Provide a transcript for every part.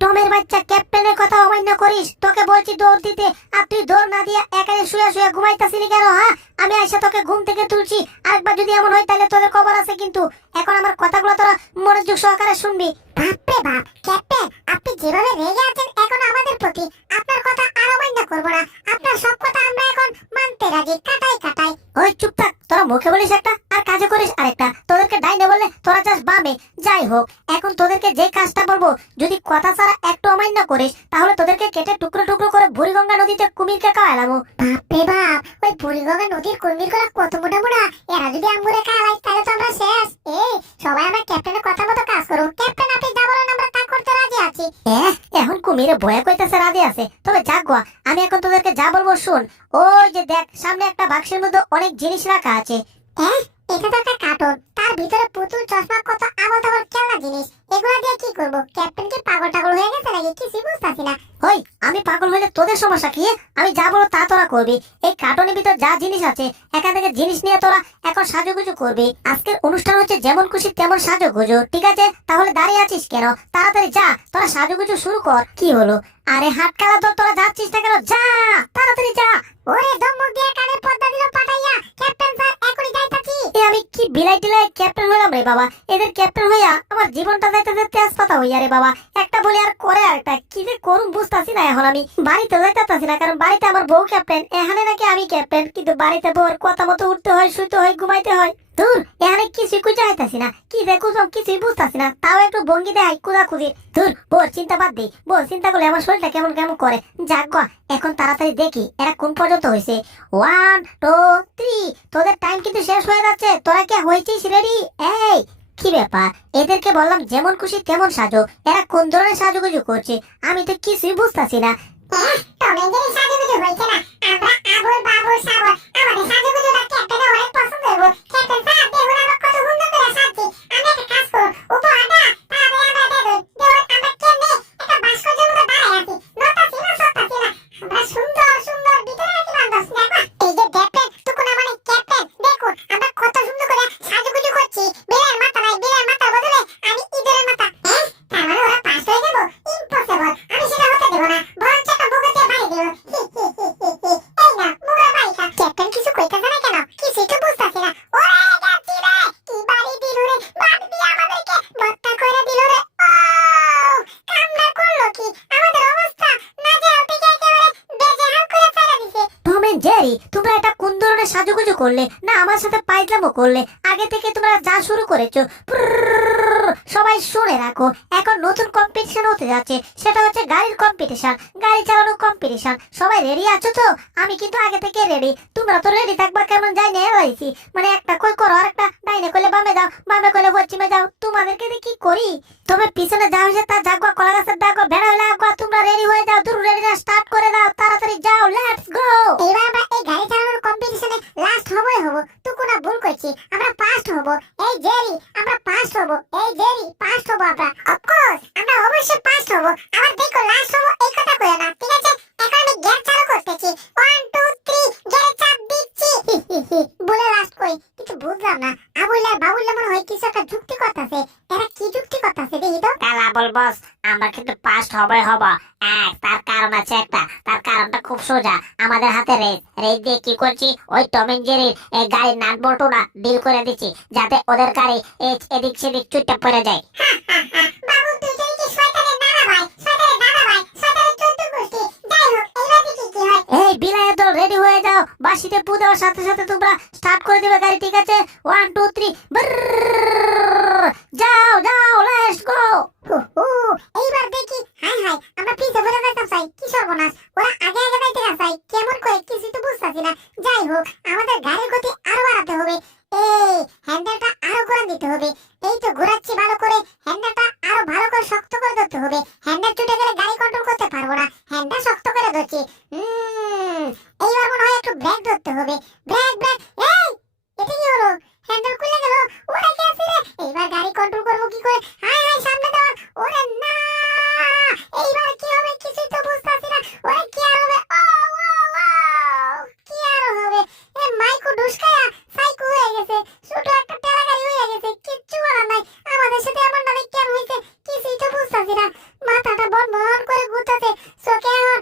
টমের বাচ্চা, ক্যাপ্টেনের কথা অমান্য করিস? তোকে বলছি দৌড় দিতে, আর তুই দৌড় না দিয়ে একাই শুয়ে শুয়ে ঘুমাইতাছিলি কেন? হ্যাঁ, আমি আইসা তোকে ঘুম থেকে তুলছি। আরেকবার যদি এমন হয় তাহলে তোদের খবর আছে কিন্তু। এখন আমার কথাগুলো তোরা মনোযোগ সহকারে শুনবি। বাপরে বাপ, ক্যাপ্টেন আপনি যেভাবে রেগে আছেন এখন আমাদের প্রতি, আপনার কথা আর অমান্য করবো না। আপনার সব কথা আমরা এখন মানতে রাজি, কাটাই কাটাই। ওই চুপ থাক, তোরা মুখে বলিস একটা আর কাজে করিস আরেকটা। তোদেরকে ডাইনে বললে তোরা যাস বামে। যাই হোক, এখন তোদেরকে যে কাজটা বলবো যদি কথা ছাড়া একটু অমান্য করিস তাহলে তোদেরকে কেটে টুকরো টুকরো করে বুড়িগঙ্গা নদীতে কুমিরকে খাওয়ালামো। বাপরে বাপ, ওই বুড়িগঙ্গা নদীর কুমিরগুলো কত মোটা মোটা, এরা যদি আমগুরে খাওয়াই তাহলে তো আমরা শেষ। এই সবাই আমরা ক্যাপ্টেনের কথা মতো কাজ করুন। ক্যাপ্টেন আপনি যা বলেন আমরা তা করতে রাজি আছি। এখন কুমিরে ভয়ে কইতাছে রাধে আছে, তবে যাক গো, আমি এখন তোদেরকে যা বলবো শুন। ওই যে দেখ, সামনে একটা বাক্সের মধ্যে অনেক জিনিস রাখা আছে। এটা তো একটা কার্টুন, তার ভিতরে পুতুল, চশমা, কত আবল তাবল খেলনা জিনিস। এগুলো দিয়ে কি করবো? ক্যাপ্টেন কি পাগল টাগল হয়ে গেছে নাকি? কিছুই বুঝতাছি না। ওই, আমি পাগল হইলে তোদের সমস্যা কি? আমি যা বলবো তা তোরা করবি। এই কার্টুনের ভিতর যা জিনিস আছে এখান থেকে জিনিস নিয়ে তোরা এখন সাজুগুজু করবি। আজকের অনুষ্ঠান হচ্ছে যেমন খুশি তেমন সাজুগুজু, ঠিক আছে? তাহলে দাঁড়িয়ে আছিস কেন? তাড়াতাড়ি যা, তোরা সাজুগুজু শুরু কর। কি হলো? আরে হাত কালা তো, তোরা যাচ্ছিস না কেন? যা, তাড়াতাড়ি যা। ওরে ধমক দিয়ে কানে পর্দা দিল পাঠাইয়া, ক্যাপ্টেন স্যার এখনই যাইতাছি। আমি কি বিলাই টিলাই ক্যাপ্টেন হইলাম রে বাবা? এদের ক্যাপ্টেন হইয়া আমার জীবনটা যাইতেছে তেজপাতা হইয়া রে বাবা। একটা বলি আর করে আরেকটা, কি যে করুম বুঝতাছি না। এখন আমি বাড়িতে যাইতাছি না, কারণ বাড়িতে আমার বউ ক্যাপ্টেন, এখানে নাকি আমি ক্যাপ্টেন। কিন্তু বাড়িতে বউর কথা মতো উঠতে হয়, শুইতে হয়, ঘুমাইতে হয়। দূর, এখানে কিছুই খুঁজে আইতাছি না। কি দেখো কিছুই বুঝতাছি না, তাও একটু ভঙ্গি দেয় খুঁজি। দূর, বোর চিন্তা বাদ দিই। বোর চিন্তা করলে আমার শরীরটা কেমন কেমন করে। যাক গো, এখন তাড়াতাড়ি দেখি এরা কোন পর্যন্ত হয়েছে। 1 2 3, তোদের টাইম কিন্তু শেষ হয়ে যাচ্ছে। তোরা কি হয়েছিস রেডি? এই কি ব্যাপার? এদেরকে বললাম যেমন খুশি তেমন সাজো, এরা কোন ধরনের সাজুগুজু করছে আমি তো কিছুই বুঝতাছি না। টমেঞ্জেরি সাজুগুজু হইছে না, আমরা আবুল বাবুল সাবল, আমাদের সাজুগুজুটা ক্যাপ্টেনের অনেক পছন্দ হইব। ক্যাপ্টেন স্যার দেখুন আমরা কত সুন্দর করে সাজছি। আমি একটা কাজ করব, উপহারটা তাড়াতাড়ি আমরা দিয়ে দেই। দেখুন আমরা কেমনে একটা ভাস্কর্যের মতো দাঁড়ায় আছি, নড়তাছি না সরতাছি না। আমরা সুন্দর সুন্দর ভিতরে নাকি বান্ধব। দেখো এই যে ক্যাপ্টেন টুকুনা মানে ক্যাপ্টেন, দেখুন আমরা কত সুন্দর করে সাজুগুজু করছি। বিলের মাথা নাই, বিলের মাথার বদলে আমি ইঁদুরের মাথা। তার মানে ওরা পাস হয়ে যাবো? ইম্পসিবল, আমি সেটা হতে দেব না। বরঞ্চ একটা বুকেতে বাড়ি দেব। এই না মুগা বাড়িটা। ক্যাপ্টেন কিছু কইতাছে না কেন? কিছুই তো বুঝতাছি না। ওরে যাচ্ছি রে, কি বাড়ি দিল রে, বাদ দিয়ে আমাদেরকে বত্তা কইরা দিল রে। ও কামনা করলো কি? আমাদের অবস্থা নাজেহাল থেকে একেবারে বেজেহাল করে ফেলে দিছে। টম এন্ড জেরি, তোমরা এটা কোন ধরনের সাজুগুজু করলে? না আমার সাথে পাইজলামো করলে? আগে থেকে তোমরা যা শুরু করেছো। সবাই শুনে রাখো, এখন নতুন কম্পিটিশন হতে যাচ্ছে। সেটা হচ্ছে গাড়ির কম্পিটিশন, গাড়ি চালানোর কম্পিটিশন। সবাই রেডি আছো তো? আমি কিন্তু আগে থেকে রেডি। তোমরা তো রেডি থাকবা কেমন যাই না এলাইছি। মানে একটা কই করো আর একটা ডাইনে কইলে বামে যাও, বামে কইলে পশ্চিমে যাও। তোমাদেরকে দিয়ে কি করি? তবে পিছনে যা হয়েছে তা জাগবা, কলা গাছের ডাকবা, ভেড়া হইলে আগবা। তোমরা রেডি হয়ে যাও, দূর রেডি স্টার্ট করে দাও, তাড়াতাড়ি যাও, লেটস গো। এবার আমরা এই গাড়ি চালানোর কম্পিটিশনে লাস্ট হবই হব। টুকুনা ভুল করছি, আমরা ফার্স্ট হব। এই জেরি আমরা ফার্স্ট হব, এই জেরি ফার্স্ট হব আমরা। অফকোর্স আমরা অবশ্যই ফার্স্ট হব। আবার দেখো লাস্ট হব এই কথা কইও না, ঠিক আছে? এখন আমি গিয়ার চালু করতেছি। 1 2 3 গিয়ারে চাপ দিচ্ছি। বলে লাস্ট কই কিছু বুঝলাম না। আবুল আর বাবুল মনে হয় কিছু একটা যুক্তি করতেছে। এরা কি যুক্তি করতেছে দেখি তো। কালা বল বস, আমরা কিন্তু ফার্স্ট হবই হব। তার কারণ আছে একটা, তার কারণটা খুব সোজা। আমাদের হাতে রেস, রেস দিয়ে কি করছি, ওই টম এন্ড জেরির গাড়ির নাট বল্টুটা ডিল করে দিচ্ছি, যাতে ওদের গাড়ি এদিক সেদিক চুটটা পড়ে যায়। বাবু তুই যদি কি শয়তানের নানা ভাই, শয়তানের দাদা ভাই, শয়তানের চোদ্দ গোষ্ঠী। যাই হোক এইবার দেখি কি হয়। এই বিলাইয়ের দল রেডি হয়ে যাও। বাঁশিতে পু দেওয়ার সাথে সাথে তোমরা স্টার্ট করে দিবে গাড়ি, ঠিক আছে? 1 2 3 যাও যাও, লেটস গো। এইবার দেখি। হাই হাই আমরা পিছে পড়ে যাইতাম চাই, কি সর্বনাশ। ওরা আগে আগে যাইতে চাই, কেমন করে কিছুই তো বুঝতাছি না। যাই হোক আমাদের গাড়ির গতি আরো বাড়াতে হবে। এই হ্যান্ডেলটা আরো ঘোরান দিতে হবে। এই তো ঘোরাচ্ছি ভালো করে। হ্যান্ডেলটা আরো ভালো করে শক্ত করে ধরতে হবে। হ্যান্ডেল ছুটে গেলে গাড়ি কন্ট্রোল করতে পারবো না। হ্যান্ডেল শক্ত করে ধরছি। এইবার মনে হয় একটু ব্রেক ধরতে হবে। Break break. এই এটা কি হলো? হ্যান্ডেল খুলে গেল। ওরে কি আছে রে? এইবার গাড়ি কন্ট্রোল করবো কি করে? হাই হাই সামনে দাও। ওরে না, এইবার কি হবে কিছুই তো বুঝতাছি না। ওরে কি আর হবে? ও ও ও কি আর হবে? এ মাইকো ঢুসকায়া সাইকো হয়ে গেছে। ছোট একটা টেলা গাড়ি হয়ে গেছে। কিচ্ছু বলার নাই। আমাদের সাথে এমন ভাবে কেন হইছে কিছুই তো বুঝতাছি না। মাথাটা বন মন করে ঘুরতেছে, চোখে এখন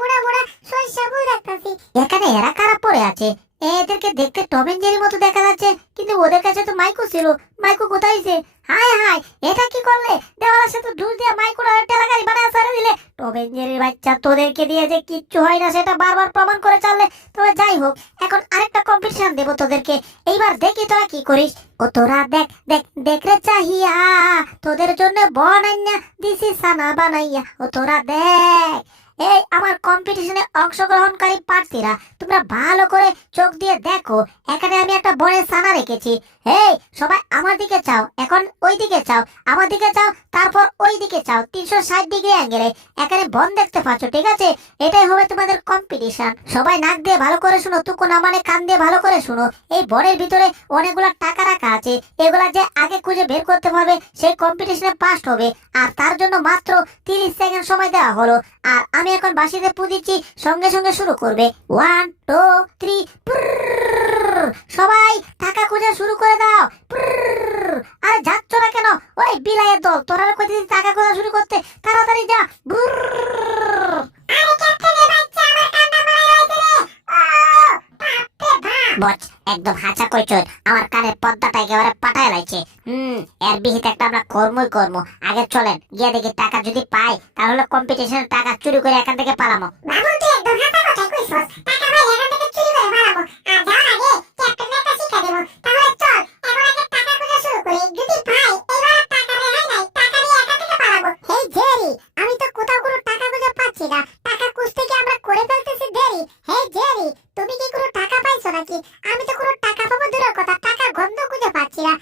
মুড়া মুড়া সরিষা ফুল দেখতাছি। এখানে এরা কারা পড়ে আছে? এদেরকে দেখতে টম এন্ড জেরির মতো দেখা যাচ্ছে, কিন্তু ওদের কাছে তো মাইকো ছিল। মাইকো কোথায় গেছে? হাই হাই, এটা কি করলে? দেওয়ালের সাথে ঢুস দিয়ে মাইকোটা টেলাগাড়ি বানায় সারে দিলে। টম এন্ড জেরির বাচ্চা, তোদেরকে দিয়ে যে কিচ্ছু হয় না সেটা বারবার প্রমাণ করে চাললে। তবে যাই হোক, এখন আরেকটা কম্পিটিশন দেবো তোদেরকে। এইবার দেখি তোরা কি করিস। ও তোরা দেখ দেখ দেখ রে চাহিয়া, তোদের জন্য বনাইয়া দিছি সানা বানাইয়া। ও তোরা দেখ, এই আমার কম্পিটিশনে অংশগ্রহণকারী প্রার্থীরা, তোমরা ভালো করে চোখ দিয়ে দেখো। এখানে আমি একটা বনের ছানা রেখেছি। এই সবাই আমার দিকে চাও, এখন ওই দিকে চাও, আমার দিকে চাও, তারপর ওই দিকে চাও। 360 ডিগ্রি অ্যাঙ্গেলে এখানে বন দেখতে পাচ্ছ, ঠিক আছে? এটাই হবে তোমাদের কম্পিটিশন। সবাই নাক দিয়ে ভালো করে শুনো, তুকু না মানে কান দিয়ে ভালো করে শুনো। এই বনের ভিতরে অনেকগুলা টাকা রাখা আছে, এগুলা যে আগে খুঁজে বের করতে পারবে সেই কম্পিটিশনে ফার্স্ট হবে। আর তার জন্য মাত্র 30 সেকেন্ড সময় দেওয়া হলো। আর আমি এখন বাঁশিতে পু দিচ্ছি, সঙ্গে সঙ্গে শুরু করবে। 1 2 3। সবাই টাকা খোঁজা শুরু করে দাও। আরে যাচ্ছ না কেন? ওই বিলাইয়ের দল, তোরা কই দিছিস টাকা খোঁজা শুরু করতে? তাড়াতাড়ি যা। আরে ক্যাপ্টেনের বাচ্চা, আমার কান্না মারা হইছে রে। ও বাপরে বাপ। বচ একদম হাঁচা কইচোর, আমার কানের পর্দাটা একেবারে পাঠায় লাইছে। এর বিহিত একটা আমরা কর্মই কর্ম। আগে চলেন গিয়ে দেখি টাকা যদি পাই তাহলে কম্পিটিশনের টাকা চুরি করে এখান থেকে পালামো। বাবু তুই একদম হাসা কথা কইছস, টাকা ভাই এখান থেকে চুরি করে পালাবো। আর যাওয়ার আগে ক্যাপ্টেনের একটা শিক্ষা দেবো। তাহলে চল এখন আগে টাকা খোঁজা শুরু করি, যদি পাই এবার আর টাকা রেহাই নাই, টাকা নিয়ে এখান থেকে পালাবো। হেই জেরি, আমি তো কোথাও কোনো টাকা খুঁজে পাচ্ছি না। টাকা খুঁজতে কি আমরা করে ফেলতেছি দেরি। হেই জেরি, তুমি কি কোনো টাকা পাইছো নাকি? আমি তো কোনো টাকা পাবো দূরের কথা, টাকার গন্ধ খুঁজে পাচ্ছি না।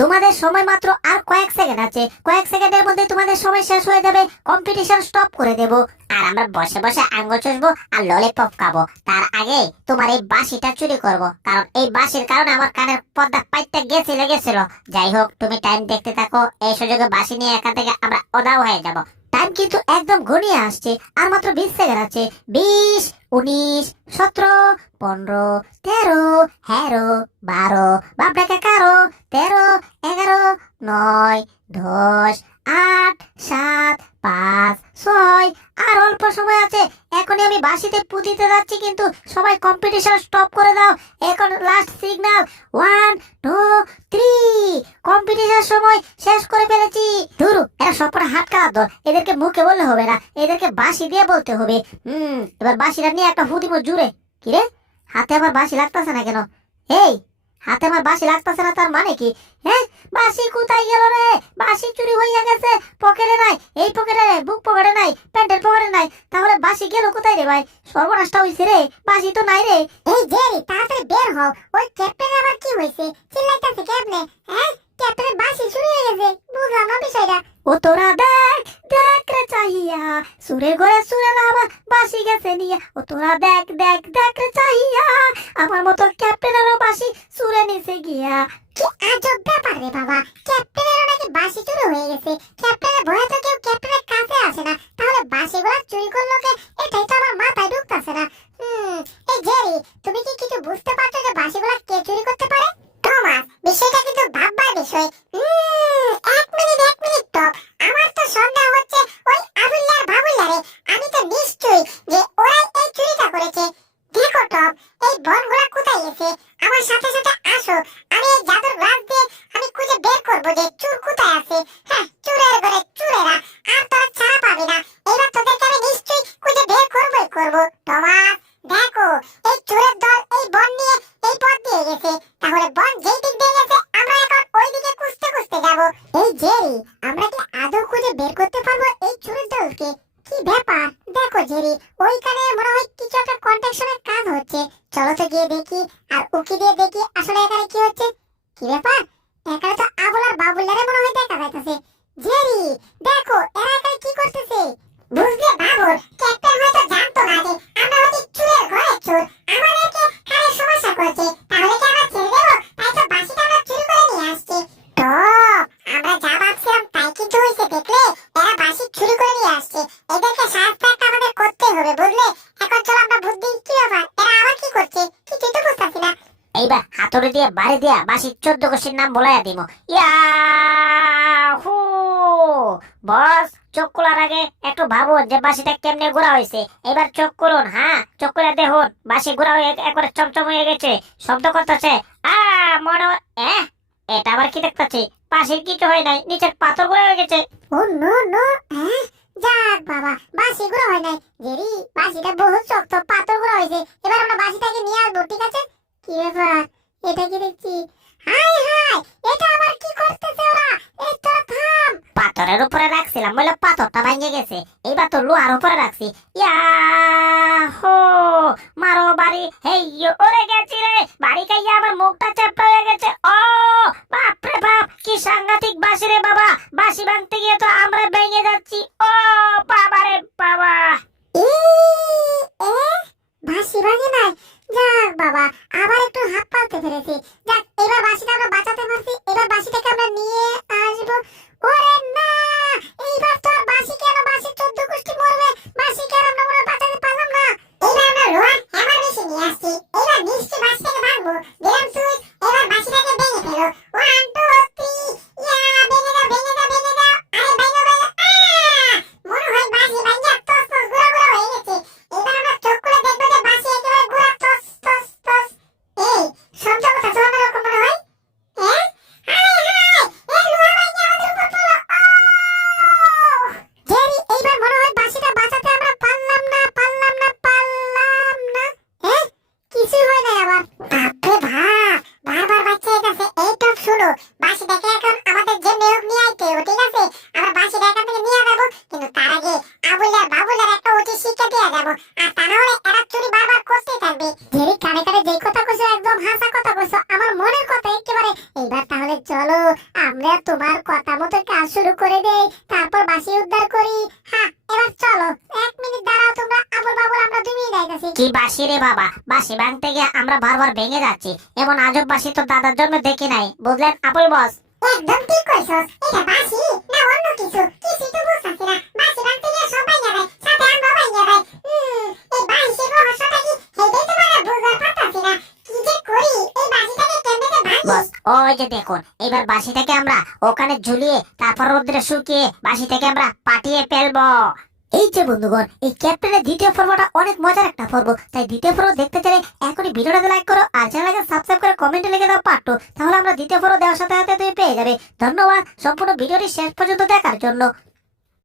তোমাদের সময় মাত্র আর কয়েক সেকেন্ড আছে। কয়েক সেকেন্ডের মধ্যে তোমাদের সময় শেষ হয়ে যাবে। কম্পিটিশন স্টপ করে দেব। আর আমরা বসে বসে আঙ্গুল চুষবো আর ললিপপ খাবো। তার আগে তোমার এই বাঁশিটা চুরি করব, কারণ এই বাঁশির কারণে আমার কানের পর্দা পাইতে গেছিল। যাই হোক, তুমি টাইম দেখতে থাকো। এই সুযোগে বাঁশি নিয়ে এখান থেকে আমরা ওদাও হয়ে যাব। টাইম কিন্তু একদম ঘনিয়ে আসছে, আর মাত্র 20 সেকেন্ড আছে। 20 19 17 15 13 11 12 বাপ ডাকে কারো 13 11 9 10 8 7 5 6। আর অল্প সময় আছে। এখনই আমি বাঁশিতে পুঁতিতে যাচ্ছি, কিন্তু সবাই কম্পিটিশন স্টপ করে দাও। এখন লাস্ট সিগন্যাল। 1 2 3। কম্পিটিশন সময় শেষ করে ফেলেছি। ধুরু, এরা সবকটা হাত কাটা দল। এদেরকে মুখে বললে হবে না, এদেরকে বাঁশি দিয়ে বলতে হবে। এবার বাঁশিটা নিয়ে একটা ফুদিমো জুড়ে। কিরে, হাতে আমার বাঁশি লাগতেছে না কেন? এই, হাতে আমার বাঁশি লাগতেছে না তার মানে কি? হ্যাঁ, বাঁশি কোথায় গেল রে? বাঁশি চুরি হইয়া গেছে। পকেটে নাই, এই পকেটে নাই, বুক পকেটে নাই, প্যান্টের পকেটে নাই। তাহলে বাঁশি গেল কোথায় রে ভাই? সর্বনাশটা হইছে রে, বাঁশি তো নাই রে। এই জেরি, তাড়াতাড়ি বের হও। ওই ক্যাপ্টেন আবার কি হইছে? চিল্লাইতাছে কেমনে? হ্যাঁ, ক্যাপ্টেনের বাঁশি চুরি হয়ে গেছে, বুঝলাম না বিষয়টা। ও তোরা দেখ দেখ রে চাহিয়া, সুরের ঘরে সুরের আমার বাঁশি গেছে নিয়া। ও তোরা দেখ দেখ দেখ রে চাহিয়া, আমার মতো ক্যাপ্টেনেরও বাঁশি সুরে নিচে গিয়া। কি আজব ব্যাপার রে বাবা, ক্যাপ্টেনেরও নাকি বাঁশি চুরি হয়ে গেছে। ক্যাপ্টেনের ভয়ে তো কেউ ক্যাপ্টেনের কাছে আসে না, তাহলে বাঁশিগুলা চুরি করলো কে? এটাই তো আমার মাথায় ঢুকতাছে না। এই জেরি, তুমি কি কিছু বুঝতে পারছো যে বাঁশিগুলা কে চুরি করতে পারে? থমাস, বিষয়টা কিন্তু ভাববার বিষয়। এক মিনিট টপ, আমার তো সন্দেহ হচ্ছে ওই আবুল্লার বাবুল্লারে। আমি তো নিশ্চয়ই যে ওরাই এই চুরিটা করেছে। দেখো টপ, এই বনগুলা কোথায় গেছে? আমার সাথে সাথে আসো, আমি এই জাদুর গ্লাস দিয়ে আমি খুঁজে বের করবো যে চোর কোথায় আছে। হ্যাঁ, চোরের ঘরে চোরেরা, আর তোরা ছাড়া পাবি না। এবার তোদেরকে আমি নিশ্চয়ই খুঁজে বের করবোই করবো। টমাস, দেখো, এই চোরের দল এই বন নিয়ে এই পথ দিয়ে গেছে। তাহলে বন যেই দিক দিয়ে গেছে, আমরা এখন ওই দিকে খুঁজতে খুঁজতে যাবো। এই জেরি, আমরা কি আদৌ খুঁজে বের করতে পারবো এই চোরের দলকে? কি ব্যাপার? দেখো জেরি, ওইখানে মনে হয় কিছু একটা কন্ট্রাকশনের কাজ হচ্ছে। চলো তো গিয়ে দেখি, আর উকি দিয়ে দেখি আসলে এখানে কি হচ্ছে। কি ব্যাপার? এখানে তো আবুলার বাবুলারে মনে হয় দেখা যাইতেছে। জেরি, দেখো এরা এখানে কি করতেছে। বুঝলে বাবুল, ক্যাপ্টেন হয়তো জানতো না যে আমরা হচ্ছে চোরের ঘরে চোর। আমাদেরকে কারে সমস্যা করছে, তাহলে কি আমরা ছেড়ে দেবো? তাই তো বাঁশিটা আমরা চুরি করে নিয়ে আসছি। তো আমরা যা ভাবছিলাম তাই কিন্তু হয়েছে। দেখলে, এরা বাঁশি চুরি করে নিয়ে আসছে। এদেরকে সাহায্য একটা আমাদের করতে হবে, বুঝলে? এখন চলো আমরা বুদ্ধি। কি ব্যাপার, এরা আবার কি করছে? কিছুই তো বুঝতেছি না। এইবার হাতুড়ি দিয়ে বাড়ি দিয়া বাঁশির 14 গোষ্ঠীর নাম বলাইয়া দিব। ইয়া হু বস, চোখ খোলার আগে একটু ভাবুন যে বাঁশিটা কেমনে ঘোরা হয়েছে। এবার চোখ খুলুন, হ্যাঁ চোখ খুলে দেখুন বাঁশি ঘোরা হয়ে একবারে চমচম হয়ে গেছে, শব্দ করতেছে। মনে হয় এটা আবার কি দেখতেছি, বাঁশির কিছু হয় নাই, নিচের পাথর ঘোরা হয়ে গেছে। ও নো নো, যাক বাবা, বাঁশি গুঁড়ো হয় নাই। জেরি, বাঁশিটা বহুত শক্ত, পাথর গুঁড়ো হয়েছে। এবার আমরা বাঁশিটাকে নিয়ে আসবো, ঠিক আছে? কি ব্যাপার, এটা কি দেখছি? হাই হাই, এটা আবার কি করতেছে ওরা? এই তোরা থাম। পাথরের উপরে রাখছিলাম বলে পাথরটা ভেঙে গেছে, এইবার তো লোহার উপরে রাখছি। ইয়াহো, মারো বাড়ি। হেই ওরে গেছি রে, বাড়ি খাইয়া আমার মুখটা চাপড়া হয়ে গেছে। ও বাপ রে বাপ, কি সাংঘাতিক বাঁশি রে বাবা, বাঁশি ভাঙতে গিয়ে তো আমরা ভেঙে যাচ্ছি। ও বাবা রে বাবা। বাঁশি ভাঙে নাই, যাক বাবা, আবার একটু হাত পালতে পেরেছি। যাক, এবার বাঁশিটা আমরা বাঁচাতে পারছি। এবার বাঁশিটাকে আমরা নিয়ে আসবো। ওরে না, এইবার তো আর বাঁশি কেন, বাঁশি 14 গোষ্ঠী মরবে। বাঁশি কেন আমরা মনে হয় বাঁচাতে পারলাম না। এবার আমরা লোহার হ্যামার মেশিন নিয়ে আসছি। এবার নিশ্চয়ই বাঁশিটাকে ভাঙবো। দিলাম সুইচ, এবার বাঁশিটাকে ভেঙে ফেলো। 1 2 3, ইয়া, ভেঙে দাও ভেঙে দাও ভেঙে দাও। আরে ভেঙো ভেঙো। মনে হয় বাঁশি ভাঙা টস টস গুঁড়া গুঁড়া হয়ে গেছে। এবার আমরা চোখ খুলে দেখবো যে বাঁশি একেবারে গুঁড়া টস টস টস। এই শব্দ কথা তো অন্যরকম মনে হয়। হাই হাই, এই লোহা ভাঙা আমাদের উপর পড়লো। জেরি, এইবার মনে হয় বাঁশিটা বাঁচাতে আমরা পারলাম না। কিছুই হয় না আবার। বাপরে বাপ, বারবার বাচ্চা গেছে। এই তো শুনো, বাঁশিটাকে এখন আমাদের যে মেয়ক নিয়ে আইতে হবে, ঠিক আছে? আমরা বাঁশিটা এখান থেকে নিয়ে যাবো, কিন্তু তার আগে আবুলের বাবুলের একটা উচিত শিক্ষা দিয়ে যাবো। আর তা না হলে এরা চুরি বারবার করতেই থাকবে। জেরি, কানে কানে যেই কথা কইছো একদম হাসা কথা কইছো, আমার মনের কথা একেবারে। এইবার তাহলে চলো আমরা তোমার কথা মতো কাজ শুরু করে দেই, তারপর বাঁশি উদ্ধার করি। হ্যাঁ, এবার চলো। 1 মিনিট দাঁড়াও তোমরা। আবুল বাবুল, আমরা 2 মিনিট আইতাছি। কি বাঁশি রে বাবা, বাঁশি ভাঙতে গিয়ে আমরা বারবার ভেঙে যাচ্ছি। এমন আজব বাঁশি তো দাদার জন্য দেখি নাই, বুঝলেন আপুল বস? একদম ঠিক কইছস। এটা বাঁশি না অন্য কিছু, কিছুই তো বুঝতাছি না। বাঁশি ভাঙতে গিয়ে সব ভাঙা যায়, সাথে আমরাও ভাঙা যায়। এই বাঁশির রহস্যটা কি, সেটাই তো মানে বুঝতে পারতাছি না। কি যে করি, এই বাঁশিটাকে কেমনে যে ভাঙি? বস, ওই যে দেখুন, এবার বাঁশিটাকে আমরা ওখানে ঝুলিয়ে তারপর রোদ্রে শুকিয়ে বাঁশিটাকে আমরা পাঠিয়ে ফেলবো। এই যে বন্ধুগণ, এই ক্যাপ্টেনের দ্বিতীয় পর্বটা অনেক মজার একটা পর্ব, তাই দ্বিতীয় পর্ব দেখতে চাইলে এখনই ভিডিওটাতে লাইক করো আর চ্যানেলকে সাবস্ক্রাইব করে কমেন্টে লিখে দাও পার্ট 2, তাহলে আমরা দ্বিতীয় পর্ব দেওয়ার সাথে সাথে তুমি পেয়ে যাবে। ধন্যবাদ সম্পূর্ণ ভিডিওটি শেষ পর্যন্ত দেখার জন্য।